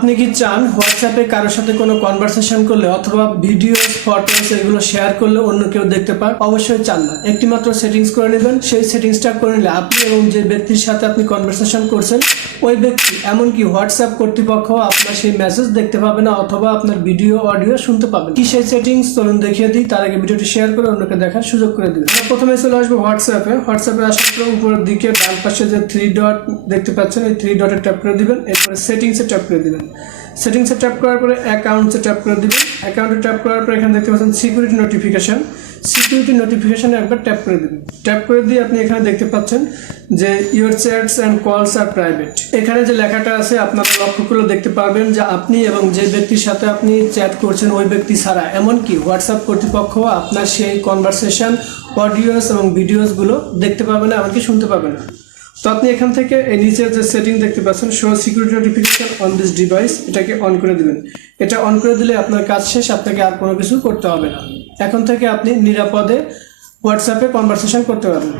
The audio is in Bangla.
আপনি কি চান হোয়াটসঅ্যাপে কারোর সাথে কোনো কনভারসেশন করলে অথবা ভিডিও ফটোস এগুলো শেয়ার করলে অন্য কেউ দেখতে পায় অবশ্যই চান না। একটি মাত্র সেটিংস করে নেবেন। সেই সেটিংসটা করে নিলে আপনি এবং যে ব্যক্তির সাথে আপনি কনভারসেশন করছেন, ওই ব্যক্তি এমনকি হোয়াটসঅ্যাপ কর্তৃপক্ষ আপনার সেই মেসেজ দেখতে পাবে না অথবা আপনার ভিডিও অডিও শুনতে পাবেন কি সেই সেটিংস চলুন দেখিয়ে দিই। তার আগে ভিডিওটি শেয়ার করে অন্যকে দেখার সুযোগ করে দিন প্রথমে চলে আসব হোয়াটসঅ্যাপে। হোয়াটসঅ্যাপে আসার পর দিকে ডান পাশে যে থ্রি ডট দেখতে পাচ্ছেন, এই থ্রি ডটে ট্যাপ করে দিবেন। এরপরে সেটিংসে ট্যাপ করে দিবেন। সেটিংসে ট্যাপ করার পরে অ্যাকাউন্টসে ট্যাপ করে দিবেন। অ্যাকাউন্টে ট্যাপ করার পরে এখানে দেখতে পাচ্ছেন সিকিউরিটি নোটিফিকেশন সিকিউরিটি নোটিফিকেশনে একবার ট্যাপ করে দিবেন। ট্যাপ করে দিয়ে আপনি এখানে দেখতে পাচ্ছেন যে ইউর চ্যাটস অ্যান্ড কলস আর প্রাইভেট এখানে যে লেখাটা আছে, আপনারা লক্ষ্য করলে দেখতে পারবেন যে আপনি এবং যে ব্যক্তির সাথে আপনি চ্যাট করছেন ওই ব্যক্তি ছাড়া। এমনকি হোয়াটসঅ্যাপ কর্তৃপক্ষ আপনার সেই কনভারসেশন অডিওস এবং ভিডিওসগুলো দেখতে পাবে না, এমনকি শুনতে পাবে না। তো আপনি এখান থেকে এই নিচের যে সেটিং দেখতে পাচ্ছেন show security notification on this device এটাকে অন করে দেবেন। এটা অন করে দিলে আপনার কাজ শেষ, আপনাকে আর কোনো কিছু করতে হবে না। এখন থেকে আপনি নিরাপদে হোয়াটসঅ্যাপে কনভারসেশন করতে পারবেন।